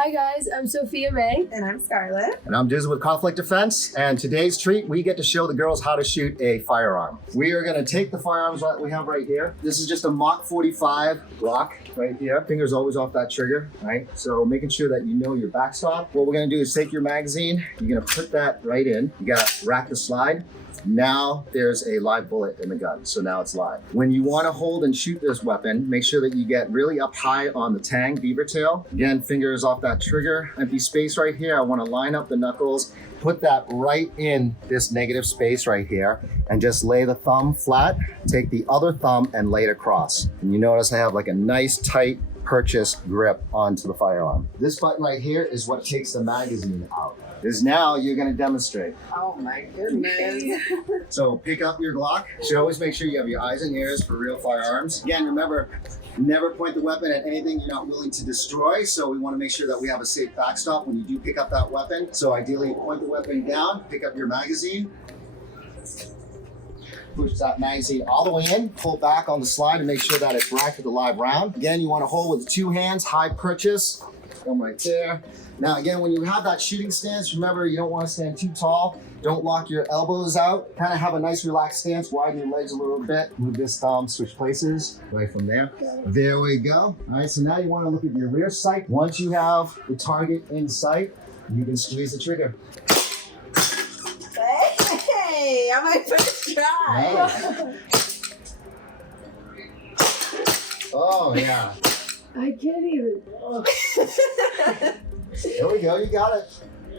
Hi guys, I'm Sophia May. And I'm Scarlett. And I'm Diz with Conflict Defense. And today's treat, we get to show the girls how to shoot a firearm. We are gonna take the firearms that we have right here. This is just a Mach 45 Glock right here. Fingers always off that trigger, right? So making sure that you know your backstop. What we're gonna do is take your magazine, you're gonna put that right in. You gotta rack the slide. Now there's a live bullet in the gun, so now it's live. When you want to hold and shoot this weapon, make sure that you get really up high on the tang beaver tail. Again, fingers off that trigger. Empty space right here. I want to line up the knuckles, put that right in this negative space right here, and just lay the thumb flat. Take the other thumb and lay it across. And you notice I have like a nice tight purchase grip onto the firearm. This button right here is what takes the magazine out. Is now you're going to demonstrate. Oh my goodness. So pick up your Glock. You should always make sure you have your eyes and ears for real firearms. Again, remember, never point the weapon at anything you're not willing to destroy. So we want to make sure that we have a safe backstop when you do pick up that weapon. So ideally point the weapon down, pick up your magazine. Push that magazine all the way in, pull back on the slide and make sure that it's racked with the live round. Again, you want to hold with 2 hands, high purchase. Come right there. Now again, when you have that shooting stance, remember you don't want to stand too tall. Don't lock your elbows out. Kind of have a nice relaxed stance, widen your legs a little bit. Move this thumb, switch places, right from there. There we go. All right, so now you want to look at your rear sight. Once you have the target in sight, you can squeeze the trigger. Hey, on my first try. Oh yeah. I can't even. There we go, you got it.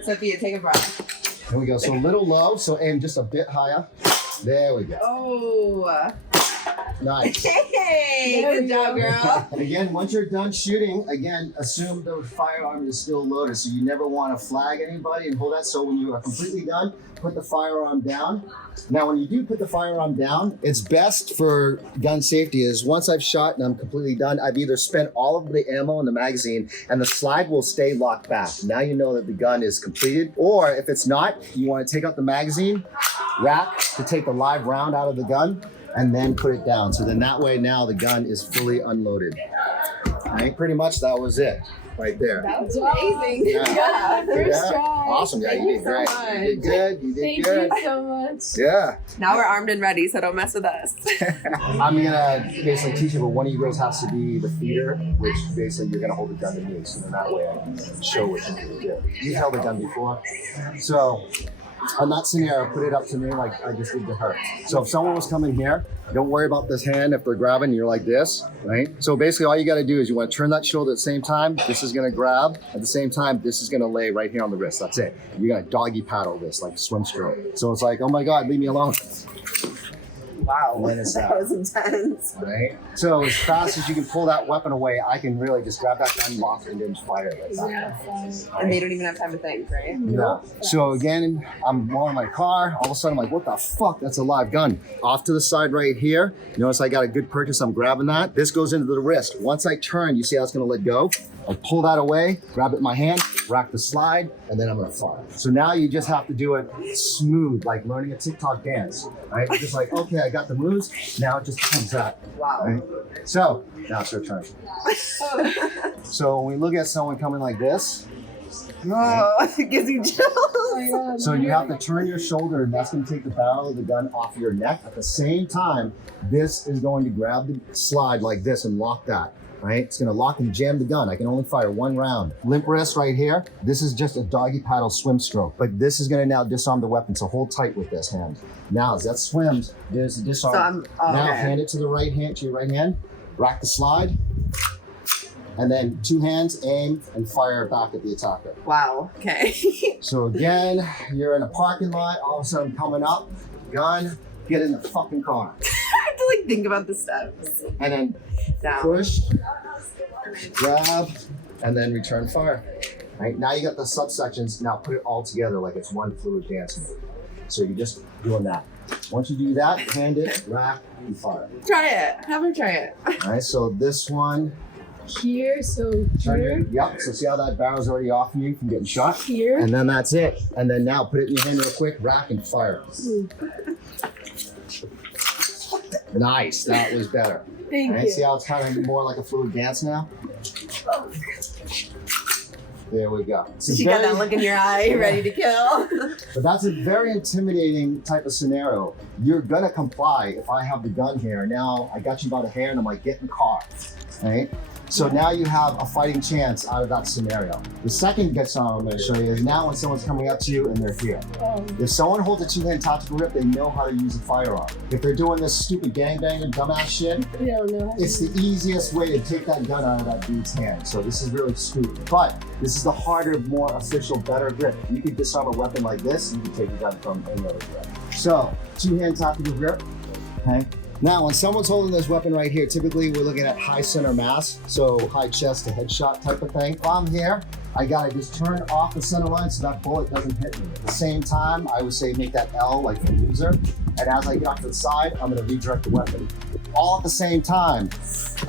Sophia, take a breath. There we go, so a little low, so aim just a bit higher. There we go. Oh. Nice. Hey, good job, girl. And again, once you're done shooting, again, assume the firearm is still loaded. So you never want to flag anybody and hold that. So when you are completely done, put the firearm down. Now, when you do put the firearm down, it's best for gun safety is once I've shot and I'm completely done, I've either spent all of the ammo in the magazine and the slide will stay locked back. Now you know that the gun is completed. Or if it's not, you want to take out the magazine, rack to take the live round out of the gun, and then put it down. So then that way now the gun is fully unloaded. All right, pretty much that was it right there. That was amazing. Yeah. First try. Awesome, yeah, you did great. You did good, you did Thank good. you so much. Yeah. Now we're armed and ready, so don't mess with us. I'm gonna basically teach you, but one of you girls has to be the feeder, which basically you're gonna hold the gun to me, so then that way I can show what you can do. You've held a gun before. So on that scenario, put it up to me like I just did to her. So if someone was coming here, don't worry about this hand if they're grabbing, you're like this, right? So basically all you gotta do is you wanna turn that shoulder at the same time, this is gonna grab, at the same time, this is gonna lay right here on the wrist, that's it. You're gonna doggy paddle this, like swim stroke. So it's like, oh my God, leave me alone. Wow, And then it's that was intense. Right? So as fast as you can pull that weapon away, I can really just grab that gun, lock it, and then fire like that. And they don't even have time to think, right? Yeah. So again, I'm on my car. All of a sudden, I'm like, what the fuck? That's a live gun. Off to the side right here. Notice I got a good purchase. I'm grabbing that. This goes into the wrist. Once I turn, you see how it's going to let go? I pull that away, grab it in my hand, rack the slide, and then I'm going to fire. So now you just have to do it smooth, like learning a TikTok dance. Right? You're just like, okay, I got the moves. Now it just comes out. Wow. Right? So now it's your turn. So when we look at someone coming like this, Oh, it gives you chills. so you have to turn your shoulder and that's going to take the barrel of the gun off your neck. At the same time, this is going to grab the slide like this and lock that, right? It's going to lock and jam the gun. I can only fire 1 round. Limp wrist right here. This is just a doggy paddle swim stroke, but this is going to now disarm the weapon. So hold tight with this hand. Now as that swims, there's the disarm. Now hand it to the right hand, to your right hand, rack the slide, and then 2 hands, aim, and fire back at the attacker. Wow, okay. So again, you're in a parking lot, all of a sudden coming up, gun, get in the fucking car. I have to like think about the steps. And then Down. push, grab, and then return fire. Right, now you got the subsections, now put it all together like it's one fluid dance move. So you're just doing that. Once you do that, hand it, rack, and fire. Try it. Have her try it. All right, so this one, Here, so turn here, your, yep, so see how that barrel's already off of you from getting shot? here. And then that's it. And then now put it in your hand real quick, rack and fire. Nice, that was better. Thank All right, you. see how it's kind of more like a fluid dance now? There we go. It's She got that look in your eye, ready to kill. But that's a very intimidating type of scenario. You're gonna comply if I have the gun here. Now I got you by the hair and I'm like, get in the car, right? So now you have a fighting chance out of that scenario. The second arm I'm gonna show you is now when someone's coming up to you and they're here. If someone holds a two-hand tactical grip, they know how to use a firearm. If they're doing this stupid gangbanging, dumbass shit, We don't know. it's the easiest way to take that gun out of that dude's hand. So this is really stupid. But this is the harder, more official, better grip. You can disarm a weapon like this, you can take your gun from any other grip. So, two-hand tactical grip, okay? Now, when someone's holding this weapon right here, typically we're looking at high center mass, so high chest to headshot type of thing. If I'm here, I gotta just turn off the center line so that bullet doesn't hit me. At the same time, I would say make that L like for loser. And as I get off to the side, I'm gonna redirect the weapon. All at the same time.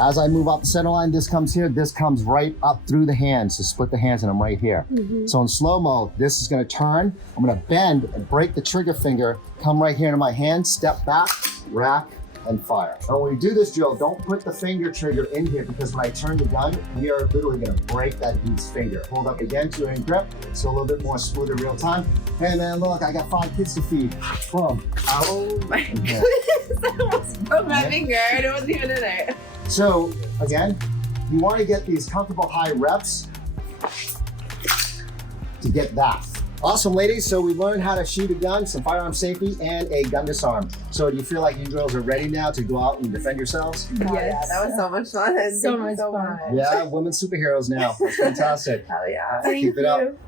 As I move out the center line, this comes here, this comes right up through the hands to split the hands, and I'm right here. So in slow-mo, this is gonna turn, I'm gonna bend and break the trigger finger, come right here into my hand, step back, rack, and fire. Now when we do this drill, don't put the finger trigger in here because when I turn the gun, we are literally gonna break that dude's finger. Hold up again, two-hand grip, so a little bit more smoother real time. Hey man, look, I got 5 kids to feed. Boom. Out. Oh my And here. goodness, I almost broke my finger and it wasn't even in there. So again, you wanna get these comfortable high reps to get that. Awesome, ladies. So we learned how to shoot a gun, some firearm safety, and a gun disarm. So do you feel like you girls are ready now to go out and defend yourselves? Oh, yeah, that was so much fun. So Thank you much fun. Yeah, women superheroes now. That's fantastic. Hell yeah. Thank Keep it up. you.